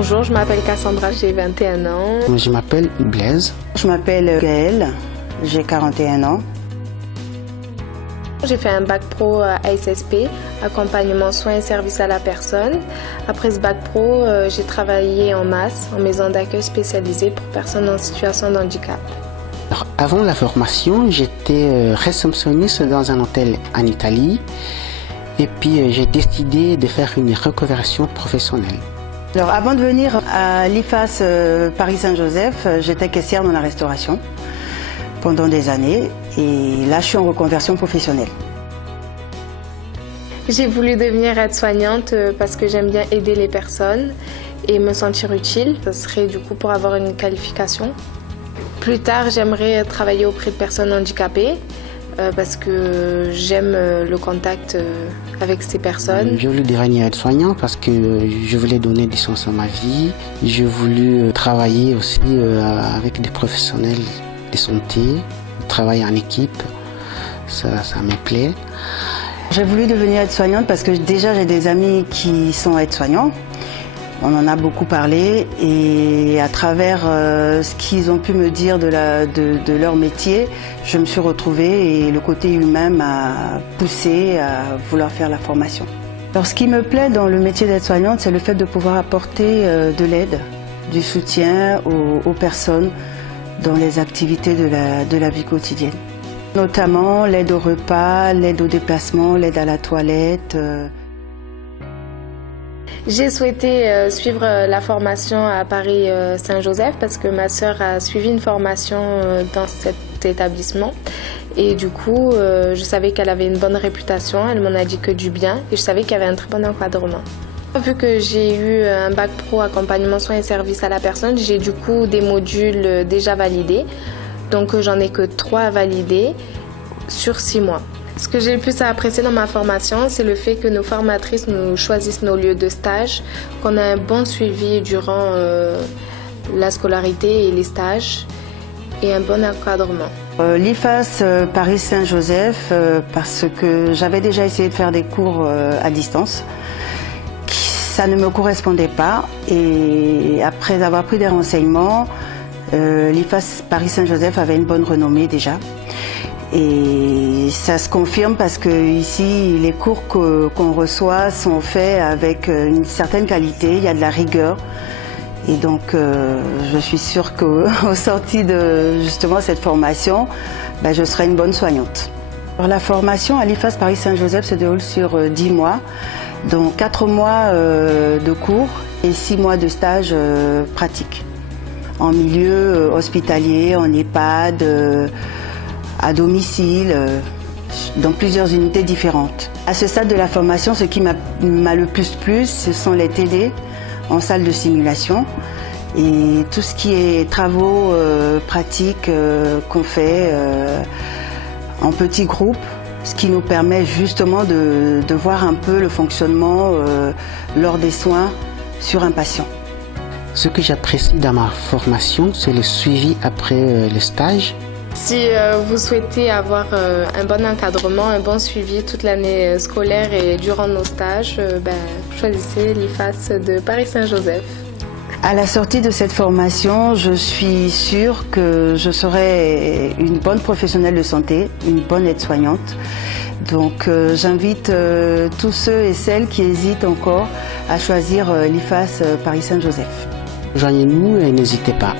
Bonjour, je m'appelle Cassandra, j'ai 21 ans. Je m'appelle Blaise. Je m'appelle Gaëlle, j'ai 41 ans. J'ai fait un bac pro à SSP, accompagnement soins et services à la personne. Après ce bac pro, j'ai travaillé en MAS, en maison d'accueil spécialisée pour personnes en situation de handicap. Alors, avant la formation, j'étais réceptionniste dans un hôtel en Italie. Et puis j'ai décidé de faire une reconversion professionnelle. Alors, avant de venir à l'IFAS Paris-Saint-Joseph, j'étais caissière dans la restauration pendant des années. Et là, je suis en reconversion professionnelle. J'ai voulu devenir aide-soignante parce que j'aime bien aider les personnes et me sentir utile. Ce serait du coup pour avoir une qualification. Plus tard, j'aimerais travailler auprès de personnes handicapées parce que j'aime le contact avec ces personnes. J'ai voulu devenir aide-soignant parce que je voulais donner du sens à ma vie. J'ai voulu travailler aussi avec des professionnels de santé, travailler en équipe, ça me plaît. J'ai voulu devenir aide-soignante parce que déjà j'ai des amis qui sont aides-soignants. On en a beaucoup parlé et à travers ce qu'ils ont pu me dire de leur métier, je me suis retrouvée et le côté humain m'a poussée à vouloir faire la formation. Alors ce qui me plaît dans le métier d'aide-soignante, c'est le fait de pouvoir apporter de l'aide, du soutien aux personnes dans les activités de la vie quotidienne. Notamment l'aide au repas, l'aide au déplacement, l'aide à la toilette. J'ai souhaité suivre la formation à Paris-Saint-Joseph parce que ma sœur a suivi une formation dans cet établissement. Et du coup, je savais qu'elle avait une bonne réputation, elle m'en a dit que du bien et je savais qu'il y avait un très bon encadrement. Vu que j'ai eu un bac pro accompagnement soins et services à la personne, j'ai du coup des modules déjà validés. Donc j'en ai que 3 à valider sur 6 mois. Ce que j'ai le plus apprécié dans ma formation, c'est le fait que nos formatrices nous choisissent nos lieux de stage, qu'on a un bon suivi durant la scolarité et les stages et un bon encadrement. L'IFAS Paris-Saint-Joseph, parce que j'avais déjà essayé de faire des cours à distance. Ça ne me correspondait pas et après avoir pris des renseignements, l'IFAS Paris-Saint-Joseph avait une bonne renommée déjà. Et ça se confirme parce que ici, les cours qu'on reçoit sont faits avec une certaine qualité, il y a de la rigueur. Et donc, je suis sûre qu'au sorti de justement cette formation, je serai une bonne soignante. Alors, la formation à l'IFAS Paris-Saint-Joseph se déroule sur 10 mois, dont 4 mois de cours et 6 mois de stage pratique. En milieu hospitalier, en EHPAD, à domicile, dans plusieurs unités différentes. À ce stade de la formation, ce qui m'a le plus plu, ce sont les TD en salle de simulation et tout ce qui est travaux pratiques qu'on fait en petits groupes, ce qui nous permet justement de voir un peu le fonctionnement lors des soins sur un patient. Ce que j'apprécie dans ma formation, c'est le suivi après le stage. Si vous souhaitez avoir un bon encadrement, un bon suivi toute l'année scolaire et durant nos stages, choisissez l'IFAS de Paris-Saint-Joseph. À la sortie de cette formation, je suis sûre que je serai une bonne professionnelle de santé, une bonne aide-soignante. Donc j'invite tous ceux et celles qui hésitent encore à choisir l'IFAS Paris-Saint-Joseph. Joignez-nous et n'hésitez pas.